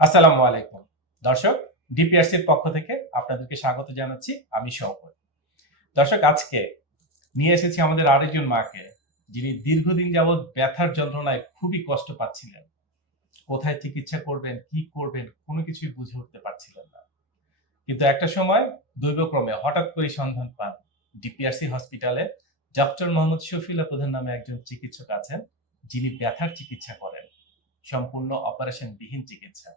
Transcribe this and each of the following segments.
আসসালামু আলাইকুম। দর্শক, ডিপিআরসির পক্ষ থেকে আপনাদেরকে স্বাগত জানাচ্ছি। আমি শওকত। দর্শক, আজকে নিয়ে এসেছি আমাদের আরেকজন মাকে, যিনি দীর্ঘদিন যাবৎ ব্যথার যন্ত্রণায় খুবই কষ্ট পাচ্ছিলেন। কোথায় চিকিৎসা করবেন, কি করবেন, কোনো কিছুই বুঝে উঠতে পারছিলেন না। কিন্তু একটা সময়, দৈবক্রমে হঠাৎ করে সন্ধান পান ডিপিআরসি হসপিটালে ডক্টর মোহাম্মদ শফিলা প্রধান নামে একজন চিকিৎসক আছেন, যিনি ব্যথার চিকিৎসা করেন। সম্পূর্ণ অপারেশন বিহীন চিকিৎসা।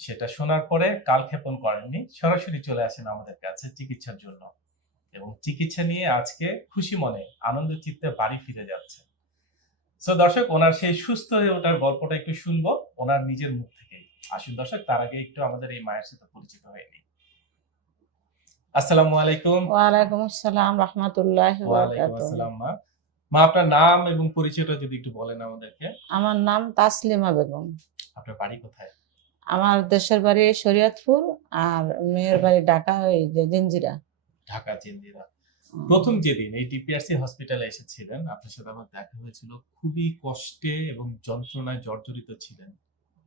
সেটা শোনার পরে কালক্ষেপণ করেননি সরাসরি চলে আসেন আমাদের কাছে চিকিৎসার জন্য। এবং চিকিৎসা নিয়ে আজকে খুশি মনে আনন্দ চিত্তে বাড়ি ফিরে যাচ্ছে সো দর্শক ওনার সেই সুস্থ হয়ে ওঠার গল্পটা একটু শুনব ওনার নিজের মুখ থেকেই। আসুন দর্শক তার আগে একটু আমাদের এই মায়ের সাথে পরিচিত হয়নি আসসালামু আলাইকুম। ওয়ালাইকুম আসসালাম রহমতুল্লাহ ওয়ালাইকুম আসসালাম মা। মা আপনার নাম এবং পরিচয়টা যদি একটু বলেন আমাদেরকে। আমার নাম তাসলিমা বেগম। আপনার বাড়ি কোথায়? আমার দেশের বাড়ি শরীয়তপুর আর মেয়ের বাড়ি ঢাকা ওই যে জঞ্জিরা ঢাকা চিন্দিরা প্রথম যেদিন এই ডিপিআরসি হসপিটালে এসেছিলেন আপনার সাথে আমার দেখা হয়েছিল। খুবই কষ্টে এবং যন্ত্রণায় জর্জরিত ছিলেন।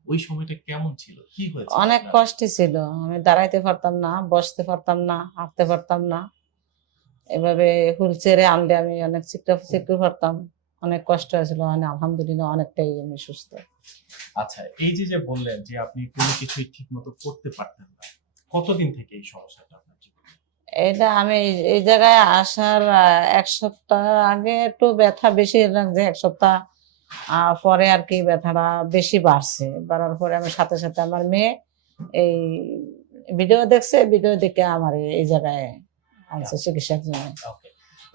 ওই সময়টা কেমন ছিল? কি হয়েছে অনেক কষ্টে ছিল। আমি দাঁড়াইতে পারতাম না বসতে পারতাম না হাঁটতে পারতাম না। এভাবে হুল চেড়ে আনলে আমি অনেক চিকটা চিকতে পারতাম অনেক কষ্ট হয়েছিল মানে আলহামদুলিল্লাহ অনেকটাই আমি সুস্থ। আচ্ছা এই যে যে বললেন যে আপনি কোনো কিছুই ঠিক মতো করতে পারতেন না কতদিন থেকে এই সমস্যাটা আপনার জীবনে? এটা আমি এই- জায়গায় আসার এক সপ্তাহ আগে একটু ব্যথা বেশি লাগছে এক সপ্তাহ পরে আর কি ব্যথাটা বেশি বাড়ছে। বাড়ার পরে আমার সাথে সাথে আমার মেয়ে এই ভিডিও দেখছে ভিডিও দেখে আমার এই জায়গায় আনছে চিকিৎসার জন্য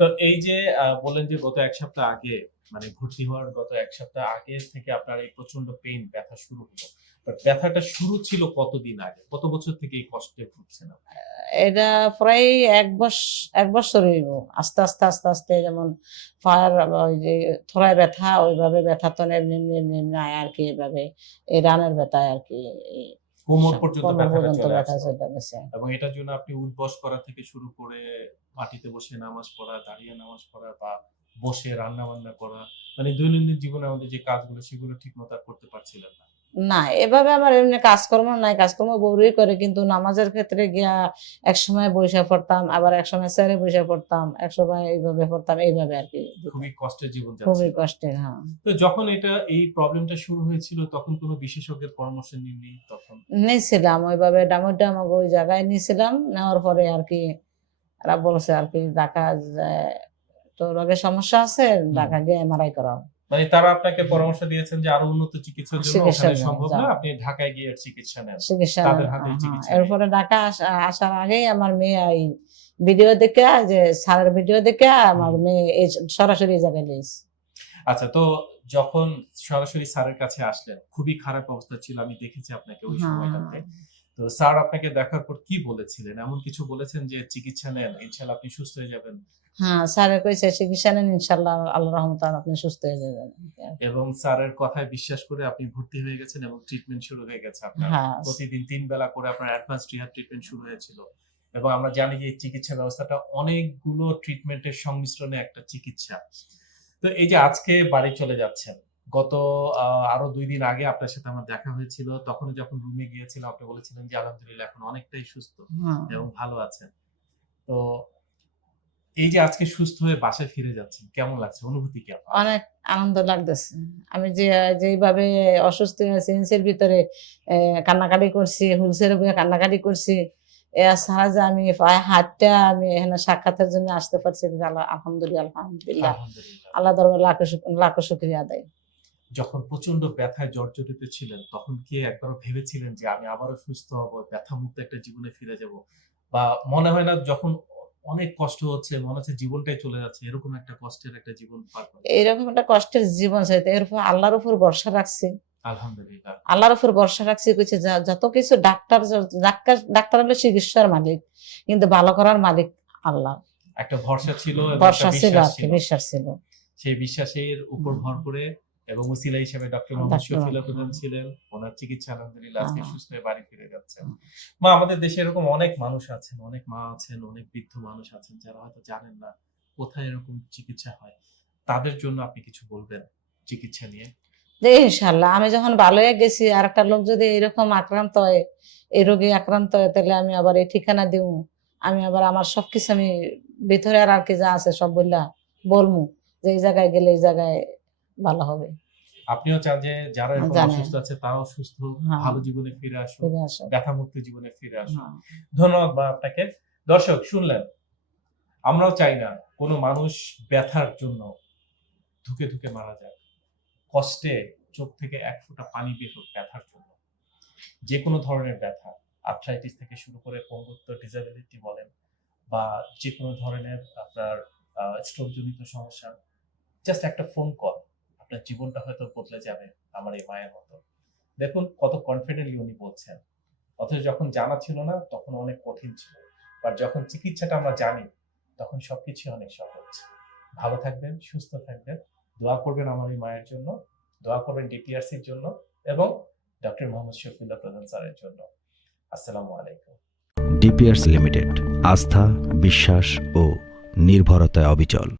তো এই যে আহ, বললেন যে গত এক সপ্তাহ আগে মানে ভর্তি হওয়ার গত এক সপ্তাহ আগে থেকে আপনার এই প্রচণ্ড পেইন ব্যথা শুরু হলো। বাট ব্যথাটা শুরু ছিল কতদিন আগে? কত বছর থেকে এই কষ্টে ভুগছেন এটা প্রায় এক বছর এক বছর হইব। আস্তে আস্তে আস্তে আস্তে যেমন ফায়ার ওই যে থোড়ায় ব্যথা ওইভাবে ব্যথা তো এমনি এমনি এমনি আয় আর কি এভাবে। এই রানের ব্যথায় আর কি কোমর পর্যন্ত ব্যথাটা চলে চলে গেছে এবং এটার জন্য আপনি উঠবস করা থেকে শুরু করে মাটিতে বসে নামাজ পড়া দাঁড়িয়ে নামাজ পড়া বা বসে রান্না বান্না করা মানে দৈনন্দিন জীবনে আমাদের যে কাজগুলো সেগুলো ঠিক মতো করতে পারছিলেন না। না এভাবে আমার এমনি কাজকর্ম নাই। কাজকর্ম বউরই করে কিন্তু নামাজের ক্ষেত্রে গিয়া এক সময় বৈশা পড়তাম আবার এক সময় স্যারে বৈশা পড়তাম এক সময় এইভাবে পড়তাম এইভাবে আর কি। খুবই কষ্টের জীবন খুবই কষ্টের হ্যাঁ। তো যখন এটা এই প্রবলেমটা শুরু হয়েছিল তখন কোনো বিশেষজ্ঞের পরামর্শ নিননি তখন? নিয়েছিলাম ওইভাবে ডামোডা আমাকে ওই জায়গায় নিয়েছিলাম নেওয়ার পরে আর কি এরা বলছে আর কি ঢাকা তো রোগের সমস্যা আছে? ঢাকা গিয়ে এমআরআই করাও। মানে তারা আপনাকে পরামর্শ দিয়েছেন যে আরও উন্নত চিকিৎসার জন্য ওখানে সম্ভব না। আপনি ঢাকায় গিয়ে চিকিৎসা নেন। তাদের হাতেই হ্যাঁ, চিকিৎসা এরপরে ঢাকা আসার আগেই আমার মেয়ে এই ভিডিও দেখে যে স্যারের ভিডিও দেখে আমার মেয়ে এই সরাসরি এই জায়গায় লিয়েছে আচ্ছা তো যখন সরাসরি স্যারের কাছে আসলেন খুবই খারাপ অবস্থা ছিল আমি দেখেছি আপনাকে ওই হ্যাঁ। সময়টাতে। তো স্যার আপনাকে দেখার পর কি বলেছিলেন? এমন কিছু বলেছেন যে চিকিৎসা নেন ইনশাল্লাহ আপনি সুস্থ হয়ে যাবেন। হ্যাঁ স্যারে কইছে চিকিৎসা নেন ইনশাল্লাহ আল্লাহ রহমত আপনি সুস্থ হয়ে যাবেন। এবং স্যারের কথায় বিশ্বাস করে আপনি ভর্তি হয়ে গেছেন এবং ট্রিটমেন্ট শুরু হয়ে গেছে আপনার। হ্যাঁ। প্রতিদিন তিন বেলা করে আপনার অ্যাডভান্স রিহাব ট্রিটমেন্ট শুরু হয়েছিল। এবং আমরা জানি যে চিকিৎসা ব্যবস্থাটা অনেকগুলো ট্রিটমেন্টের সংমিশ্রণে একটা চিকিৎসা। তো এই যে আজকে বাড়ি চলে যাচ্ছেন গত আরও দুই দিন আগে আপনার সাথে আমার দেখা হয়েছিল। তখন যখন রুমে গিয়েছিলাম আপনি বলেছিলেন যে আলহামদুলিল্লাহ এখন অনেকটাই সুস্থ হ্যাঁ। এবং ভালো আছেন। তো এই যে আজকে সুস্থ হয়ে বাসায় ফিরে যাচ্ছেন কেমন লাগছে? অনুভূতি কেমন অনেক আনন্দ লাগতেছে। আমি যে যেভাবে অসুস্থ ইনসের ভিতরে কান্নাকাটি করছি হুলসের বয়ে কান্নাকাটি করছি যে আমি পায়ে হাতটা আমি এখানে সাক্ষাতের জন্য আসতে পারছি আলহামদুলিল্লাহ আলহামদুলিল্লাহ। আল্লাহ দরবার লাখো লাখো শুক্রিয়া আদায়। যখন প্রচণ্ড ব্যথায় জর্জরিত ছিলেন তখন কি একবার ভেবেছিলেন যে আমি আবারও সুস্থ হব ব্যথা মুক্ত একটা জীবনে ফিরে যাব? বা মনে হয় না যখন অনেক কষ্ট হচ্ছে মনে হচ্ছে জীবনটাই চলে যাচ্ছে এরকম একটা কষ্টের একটা জীবন পার করে। এরকম একটা কষ্টের জীবন চাইতে এরপর আল্লাহর উপর ভরসা রাখছি। আলহামদুলিল্লাহ। আল্লাহর উপর ভরসা রাখছি কইছে যত কিছু ডাক্তার ডাক্তার ডাক্তার হলো চিকিৎসার মালিক কিন্তু ভালো করার মালিক আল্লাহ। একটা ভরসা ছিল ভরসা ছিল বিশ্বাস ছিল। সেই বিশ্বাসের উপর। ভর করে এবং উসিলা হিসেবে ডক্টর মোহাম্মদ শফিলা প্রধান ছিলেন ওনার চিকিৎসা আলহামদুলিল্লাহ আজকে সুস্থ হয়ে বাড়ি ফিরে যাচ্ছেন। মা আমাদের দেশে এরকম অনেক মানুষ আছেন অনেক মা আছেন অনেক বৃদ্ধ মানুষ আছেন যারা হয়তো জানেন না কোথায় এরকম চিকিৎসা হয়। তাদের জন্য আপনি কিছু বলবেন চিকিৎসা নিয়ে? যে ইনশাল্লাহ আমি যখন ভালো হয়ে গেছি আর একটা লোক যদি এরকম আক্রান্ত হয় এই রোগী আক্রান্ত হয় তাহলে আমি আবার এই ঠিকানা দিব আমি আবার আমার সবকিছু আমি ভিতরে আর আর কি যা আছে সব বললা বলমু যে এই জায়গায় গেলে এই জায়গায় ভালো হবে। আপনিও চান যে যারা জানেন। অসুস্থ আছে তারাও সুস্থ হ্যাঁ। ভালো জীবনে ফিরে আসুক ব্যথা মুক্ত জীবনে ফিরে আসুক। হ্যাঁ। ধন্যবাদ বা আপনাকে। দর্শক শুনলেন? আমরাও চাই না কোনো মানুষ ব্যথার জন্য ধুকে ধুকে মারা যায় কষ্টে চোখ থেকে এক ফোঁটা পানি বের হোক ব্যথার জন্য। যে কোনো ধরনের ব্যথা আর্থ্রাইটিস থেকে শুরু করে পঙ্গুত্ব ডিসেবিলিটি বলেন বা যে কোনো ধরনের আপনার স্ট্রোক জনিত সমস্যা জাস্ট একটা ফোন কল আপনার জীবনটা হয়তো বদলে যাবে আমার এই মায়ের মতো। দেখুন কত কনফিডেন্টলি উনি বলছেন। অথচ যখন জানা ছিল না, তখন অনেক কঠিন ছিল। বাট যখন চিকিৎসাটা আমরা জানি, তখন সবকিছু অনেক সহজ। ভালো থাকবেন, সুস্থ থাকবেন। দোয়া করবেন আমার এই মায়ের জন্য। দোয়া করবেন ডিপিআরসির জন্য এবং ডক্টর মোহাম্মদ শফিউল্লাহ প্রধান স্যারের জন্য। আসসালামু আলাইকুম। ডিপিআরস লিমিটেড আস্থা, বিশ্বাস ও নির্ভরতায় অবিচল।